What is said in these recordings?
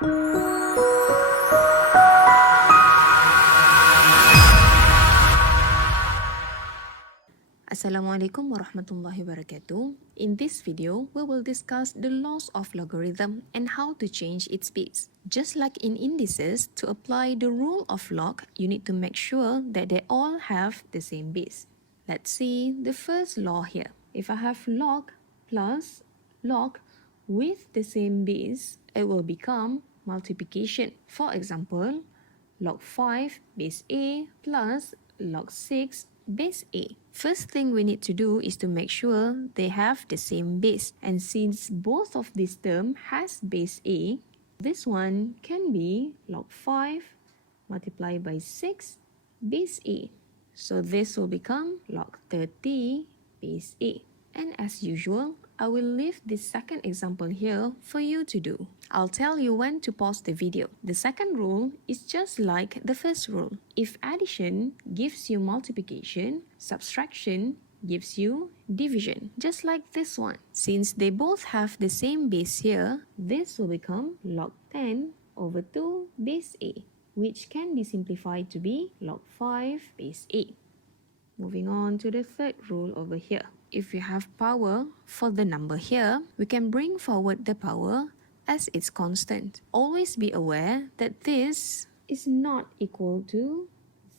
Assalamualaikum warahmatullahi wabarakatuh. In this video, we will discuss the laws of logarithm and how to change its base. Just like in indices, to apply the rule of log, you need to make sure that they all have the same base. Let's see the first law here. If I have log plus log with the same base, it will become multiplication. For example, log 5 base A plus log 6 base A. First thing we need to do is to make sure they have the same base. And since both of these terms has base A, this one can be log 5 multiplied by 6 base A. So this will become log 30 base A. And as usual, I will leave this second example here for you to do. I'll tell you when to pause the video. The second rule is just like the first rule. If addition gives you multiplication, subtraction gives you division, just like this one. Since they both have the same base here, this will become log 10 over 2 base A, which can be simplified to be log 5 base A. Moving on to the third rule over here. If you have power for the number here, we can bring forward the power as its constant. Always be aware that this is not equal to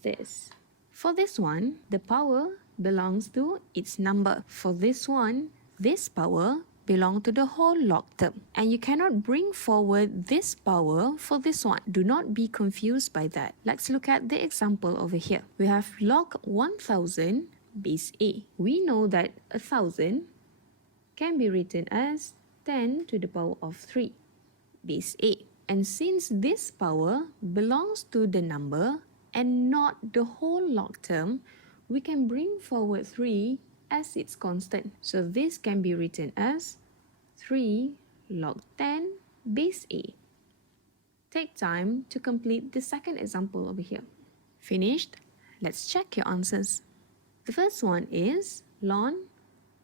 this. For this one, the power belongs to its number. For this one, this power belongs to the whole log term. And you cannot bring forward this power for this one. Do not be confused by that. Let's look at the example over here. We have log 1000 base A. We know that 1000 can be written as 10 to the power of 3 base A. And since this power belongs to the number and not the whole log term, we can bring forward 3 as its constant. So this can be written as 3 log 10 base A. Take time to complete the second example over here. Finished? Let's check your answers. The first one is ln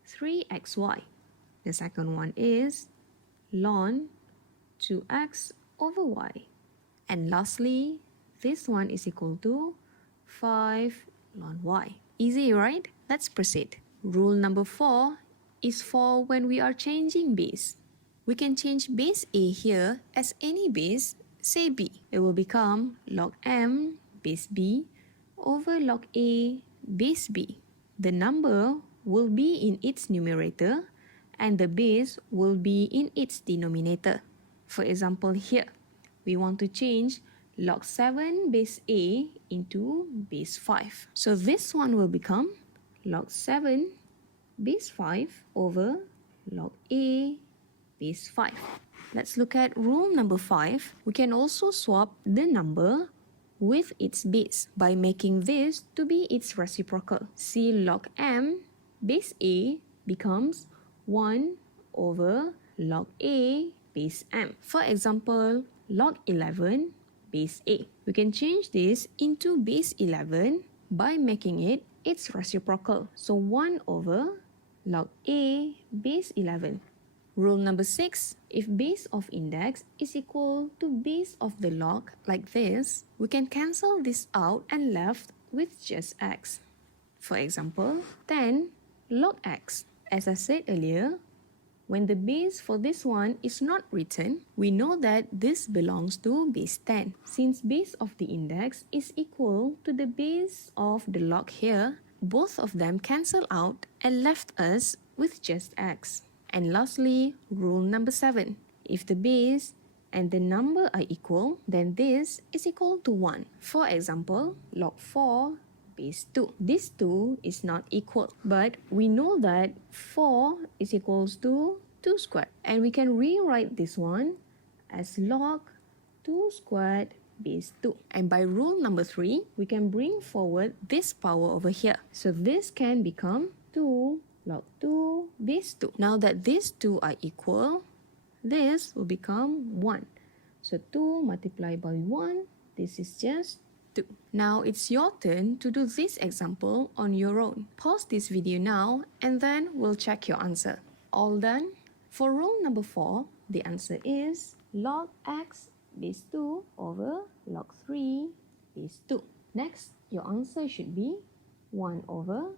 3xy. The second one is ln 2x over y. And lastly, this one is equal to 5 ln y. Easy, right? Let's proceed. Rule number 4 is for when we are changing base. We can change base A here as any base, say B. It will become log m base B over log A base B. The number will be in its numerator and the base will be in its denominator. For example here, we want to change log 7 base A into base 5. So this one will become log 7 base 5 over log A base 5. Let's look at rule number 5. We can also swap the number with its base by making this to be its reciprocal. See, log m base A becomes 1 over log A base m. For example, log 11 base A. We can change this into base 11 by making it its reciprocal. So 1 over log A base 11. Rule number 6, if base of index is equal to base of the log like this, we can cancel this out and left with just x. For example, 10 log x. As I said earlier, when the base for this one is not written, we know that this belongs to base 10. Since base of the index is equal to the base of the log here, both of them cancel out and left us with just x. And lastly, rule number 7. If the base and the number are equal, then this is equal to 1. For example, log 4 base 2. This 2 is not equal, but we know that 4 is equals to 2 squared. And we can rewrite this one as log 2 squared base 2. And by rule number 3, we can bring forward this power over here. So this can become 2 log 2 base 2. Now that these two are equal, this will become 1. So 2 multiplied by 1, this is just 2. Now it's your turn to do this example on your own. Pause this video now and then we'll check your answer. All done? For rule number 4, the answer is log x base 2 over log 3 base 2. Next, your answer should be 1 over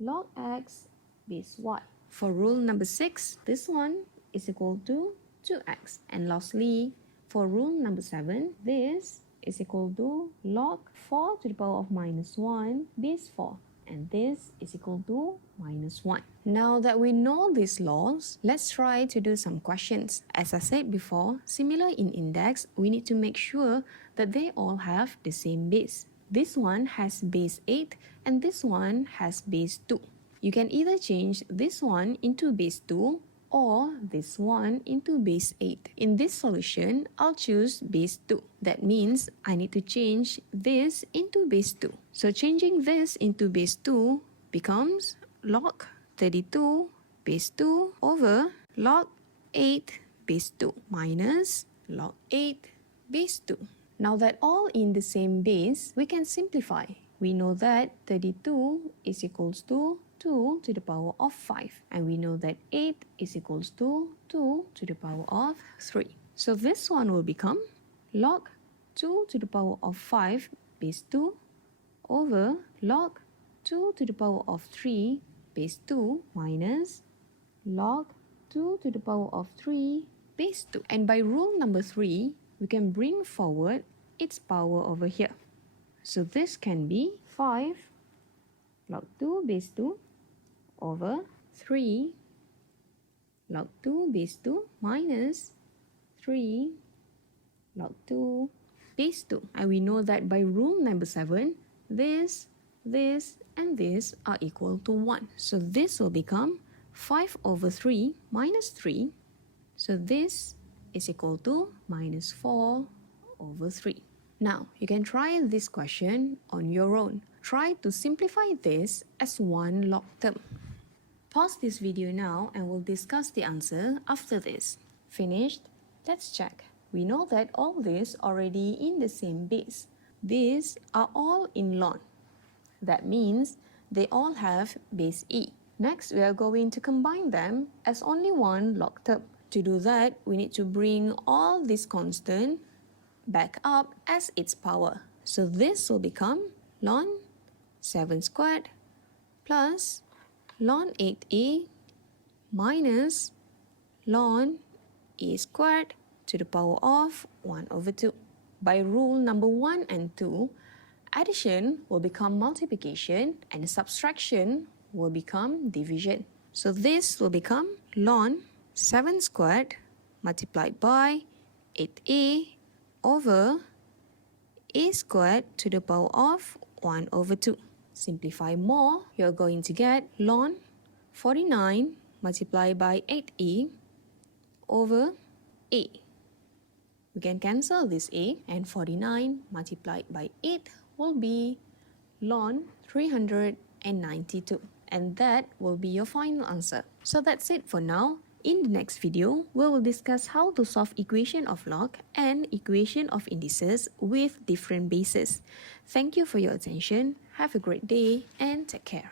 log x base y. For rule number 6, this one is equal to 2x. And lastly, for rule number 7, this is equal to log 4 to the power of minus 1 base 4. And this is equal to minus 1. Now that we know these laws, let's try to do some questions. As I said before, similar in index, we need to make sure that they all have the same base. This one has base 8 and this one has base 2. You can either change this one into base 2 or this one into base 8. In this solution, I'll choose base 2. That means I need to change this into base 2. So changing this into base 2 becomes log 32 base 2 over log 8 base 2 minus log 8 base 2. Now that all in the same base, we can simplify. We know that 32 is equals to 2 to the power of 5. And we know that 8 is equals to 2 to the power of 3. So this one will become log 2 to the power of 5 base 2 over log 2 to the power of 3 base 2 minus log 2 to the power of 3 base 2. And by rule number 3, we can bring forward its power over here. So this can be 5 log 2 base 2 over 3 log 2 base 2 minus 3 log 2 base 2. And we know that by rule number 7, this, and this are equal to 1. So this will become 5 over 3 minus 3. So this is equal to minus 4 over 3. Now, you can try this question on your own. Try to simplify this as one log term. Pause this video now and we'll discuss the answer after this. Finished? Let's check. We know that all these already in the same base. These are all in ln. That means they all have base e. Next, we are going to combine them as only one log term. To do that, we need to bring all this constant back up as its power. So this will become ln 7 squared plus ln 8a minus ln a squared to the power of 1 over 2. By rule number 1 and 2, addition will become multiplication and subtraction will become division. So this will become ln 7 squared multiplied by 8a over a squared to the power of 1 over 2. Simplify more, you're going to get ln 49 multiplied by 8a over a. We can cancel this a, and 49 multiplied by 8 will be ln 392. And that will be your final answer. So that's it for now. In the next video, we will discuss how to solve equation of log and equation of indices with different bases. Thank you for your attention. Have a great day and take care.